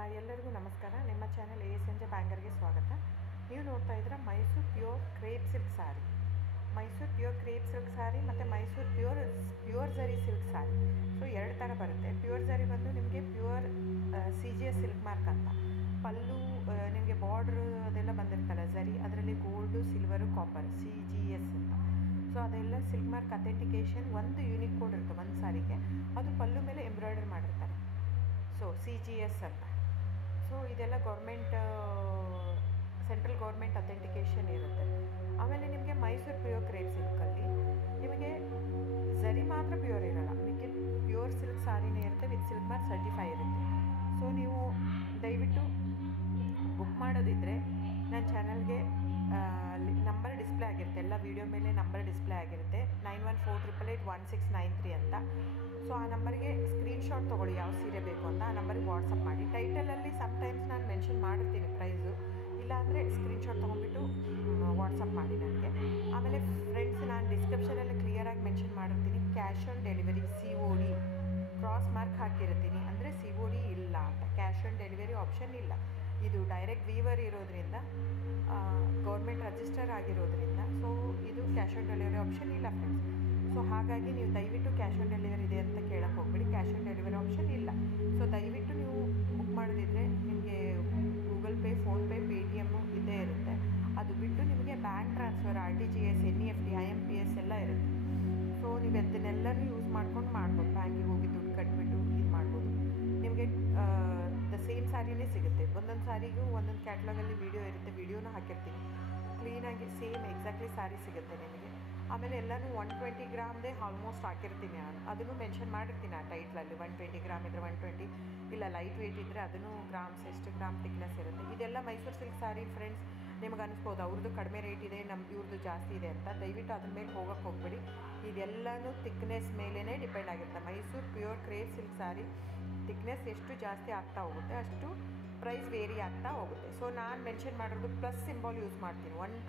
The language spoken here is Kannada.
ಎಲ್ಲರಿಗೂ ನಮಸ್ಕಾರ. ನಿಮ್ಮ ಚಾನೆಲ್ ASNJ ಬ್ಯಾಂಗರ್ಗೆ ಸ್ವಾಗತ. ನೀವು ನೋಡ್ತಾ ಇದ್ದೀರಾ ಮೈಸೂರು ಪ್ಯೂರ್ ಕ್ರೇಪ್ ಸಿಲ್ಕ್ ಸಾರಿ. ಮೈಸೂರು ಪ್ಯೂರ್ ಕ್ರೇಪ್ ಸಿಲ್ಕ್ ಸಾರಿ ಮತ್ತು ಮೈಸೂರು ಪ್ಯೂರ್ ಝರಿ ಸಿಲ್ಕ್ ಸಾರಿ. ಸೊ ಎರಡು ಥರ ಬರುತ್ತೆ. ಪ್ಯೂರ್ ಝರಿ ಬಂದು ನಿಮಗೆ ಪ್ಯೂರ್ CGS ಸಿಲ್ಕ್ ಮಾರ್ಕ್ ಅಂತ. ಪಲ್ಲು ನಿಮಗೆ ಬಾರ್ಡ್ರು ಅದೆಲ್ಲ ಬಂದಿರ್ತಲ್ಲ ಝರಿ, ಅದರಲ್ಲಿ ಗೋಲ್ಡು, ಸಿಲ್ವರು, ಕಾಪರ್ CGS ಅಂತ. ಸೊ ಅದೆಲ್ಲ ಸಿಲ್ಕ್ ಮಾರ್ಕ್ ಅಥೆಂಟಿಕೇಷನ್ ಒಂದು ಯೂನಿಕ್ ಕೋಡ್ ಇರುತ್ತೆ ಒಂದು ಸಾರಿಗೆ. ಅದು ಪಲ್ಲು ಮೇಲೆ ಎಂಬ್ರಾಯ್ಡರ್ ಮಾಡಿರ್ತಾರೆ. ಸೊ CGS ಅಂತ. ಸೊ ಇದೆಲ್ಲ ಸೆಂಟ್ರಲ್ ಗೌರ್ಮೆಂಟ್ ಅಥೆಂಟಿಕೇಷನ್ ಇರುತ್ತೆ. ಆಮೇಲೆ ನಿಮಗೆ ಮೈಸೂರು ಪ್ಯೂರ್ ಕ್ರೇಪ್ ಸಿಲ್ಕಲ್ಲಿ ನಿಮಗೆ ಝರಿ ಮಾತ್ರ ಪ್ಯೂರ್ ಇರೋಲ್ಲ, ಮಿಕ್ಕಿದ ಪ್ಯೂರ್ ಸಿಲ್ಕ್ ಸಾರಿನೇ ಇರುತ್ತೆ, ವಿತ್ ಸಿಲ್ಕ್ ಮಾರ್ಕ್ ಸರ್ಟಿಫೈ ಇರುತ್ತೆ. ಸೊ ನೀವು ದಯವಿಟ್ಟು ಬುಕ್ ಮಾಡೋದಿದ್ದರೆ ನನ್ನ ಚಾನಲ್ಗೆ ನಂಬರ್ ಡಿಸ್ಪ್ಲೇ ಆಗಿರುತ್ತೆ, ಎಲ್ಲ ವೀಡಿಯೋ ಮೇಲೆ ನಂಬರ್ ಡಿಸ್ಪ್ಲೇ ಆಗಿರುತ್ತೆ, 9148881693 ಅಂತ. ಸೊ ಆ ನಂಬರ್ಗೆ ಸ್ಕ್ರೀನ್ಶಾಟ್ ತೊಗೊಳ್ಳಿ ಯಾವ ಸೀರೆ ಬೇಕು ಅಂತ, ಆ ನಂಬರ್ಗೆ ವಾಟ್ಸಪ್ ಮಾಡಿ. ಟೈಟಲಲ್ಲಿ ಸಮ್ಟೈಮ್ಸ್ ನಾನು ಮೆನ್ಷನ್ ಮಾಡಿರ್ತೀನಿ ಪ್ರೈಸು, ಇಲ್ಲಾಂದರೆ ಸ್ಕ್ರೀನ್ಶಾಟ್ ತೊಗೊಂಡ್ಬಿಟ್ಟು ವಾಟ್ಸಪ್ ಮಾಡಿ ನನಗೆ. ಆಮೇಲೆ ಫ್ರೆಂಡ್ಸ್, ನಾನು ಡಿಸ್ಕ್ರಿಪ್ಷನಲ್ಲಿ ಕ್ಲಿಯರಾಗಿ ಮೆನ್ಷನ್ ಮಾಡಿರ್ತೀನಿ cash on delivery COD cross mark ಹಾಕಿರ್ತೀನಿ, ಅಂದರೆ COD ಇಲ್ಲ ಅಂತ. ಕ್ಯಾಶ್ ಆನ್ ಡೆಲಿವರಿ ಆಪ್ಷನ್ ಇಲ್ಲ. ಇದು ಡೈರೆಕ್ಟ್ ವೀವರ್ ಇರೋದ್ರಿಂದ, ಗೌರ್ಮೆಂಟ್ ರಿಜಿಸ್ಟರ್ ಆಗಿರೋದ್ರಿಂದ, ಸೊ ಇದು ಕ್ಯಾಶ್ ಆನ್ ಡೆಲಿವರಿ ಆಪ್ಷನ್ ಇಲ್ಲ ಫ್ರೆಂಡ್ಸ್. ಸೊ ಹಾಗಾಗಿ ನೀವು ದಯವಿಟ್ಟು ಕ್ಯಾಶ್ ಆನ್ ಡೆಲಿವರಿ ಇದೆ ಅಂತ ಕೇಳಕ್ಕೆ ಹೋಗ್ಬೇಡಿ, ಕ್ಯಾಶ್ ಆನ್ ಡೆಲಿವರಿ ಆಪ್ಷನ್ ಇಲ್ಲ. ಸೊ ದಯವಿಟ್ಟು ನೀವು ಬುಕ್ ಮಾಡೋದಿದ್ದರೆ ನಿಮಗೆ ಗೂಗಲ್ ಪೇ, ಫೋನ್ಪೇ, PTM ಇದ್ದೇ ಇರುತ್ತೆ. ಅದು ಬಿಟ್ಟು ನಿಮಗೆ bank transfer, RTGS, NEFT, IMPS ಎಲ್ಲ ಇರುತ್ತೆ. ಸೊ ನೀವು ಅದನ್ನೆಲ್ಲನೂ ಯೂಸ್ ಮಾಡ್ಕೊಂಡು ಮಾಡ್ಬೋದು. ಬ್ಯಾಂಕಿಗೆ ಹೋಗಿ ದುಡ್ಡು ಕಟ್ಬಿಟ್ಟು ಇದು ಮಾಡ್ಬೋದು. ನಿಮಗೆ ದ ಸೇಮ್ ಸ್ಯಾರಿನೇ ಸಿಗುತ್ತೆ. ಒಂದೊಂದು ಸ್ಯಾರಿಗೂ ಒಂದೊಂದು ಕ್ಯಾಟ್ಲಾಗಲ್ಲಿ ವೀಡಿಯೋ ಇರುತ್ತೆ, ವೀಡಿಯೋನ ಹಾಕಿರ್ತೀನಿ. ಕ್ಲೀನಾಗಿ ಸೇಮ್ ಎಕ್ಸಾಕ್ಟ್ಲಿ ಸ್ಯಾರಿ ಸಿಗುತ್ತೆ ನಿಮಗೆ. ಆಮೇಲೆ ಎಲ್ಲನೂ 120 ಗ್ರಾಮ್ದೇ ಆಲ್ಮೋಸ್ಟ್ ಹಾಕಿರ್ತೀನಿ ನಾನು, ಅದನ್ನು ಮೆನ್ಷನ್ ಮಾಡಿರ್ತೀನಿ ಆ ಟೈಟ್ಲಲ್ಲಿ. 120 ಗ್ರಾಮ್ ಇದ್ದರೆ 120, ಇಲ್ಲ ಲೈಟ್ ವೆಯ್ಟ್ ಇದ್ದರೆ ಅದನ್ನು ಗ್ರಾಮ್ಸ್ ಎಷ್ಟು ಗ್ರಾಮ್ ಥಿಕ್ನೆಸ್ ಇರುತ್ತೆ. ಇದೆಲ್ಲ ಮೈಸೂರು ಸಿಲ್ಕ್ ಸಾರಿ ಫ್ರೆಂಡ್ಸ್. ನಿಮ್ಗೆ ಅನಿಸ್ಬೋದು ಅವ್ರದ್ದು ಕಡಿಮೆ ರೇಟ್ ಇದೆ, ಇವ್ರದ್ದು ಜಾಸ್ತಿ ಇದೆ ಅಂತ. ದಯವಿಟ್ಟು ಅದ್ರ ಮೇಲೆ ಹೋಗೋಕ್ಕೆ ಹೋಗ್ಬೇಡಿ. ಇದೆಲ್ಲನೂ ಥಿಕ್ನೆಸ್ ಮೇಲೇ ಡಿಪೆಂಡ್ ಆಗಿರುತ್ತೆ. ಮೈಸೂರು ಪ್ಯೂರ್ ಕ್ರೇಪ್ ಸಿಲ್ಕ್ ಸಾರಿ ಥಿಕ್ನೆಸ್ ಎಷ್ಟು ಜಾಸ್ತಿ ಆಗ್ತಾ ಹೋಗುತ್ತೆ ಅಷ್ಟು ಪ್ರೈಸ್ ವೇರಿ ಆಗ್ತಾ ಹೋಗುತ್ತೆ. ಸೊ ನಾನು ಮೆನ್ಷನ್ ಮಾಡಿರೋದು ಪ್ಲಸ್ ಸಿಂಬಾಲ್ ಯೂಸ್ ಮಾಡ್ತೀನಿ. 120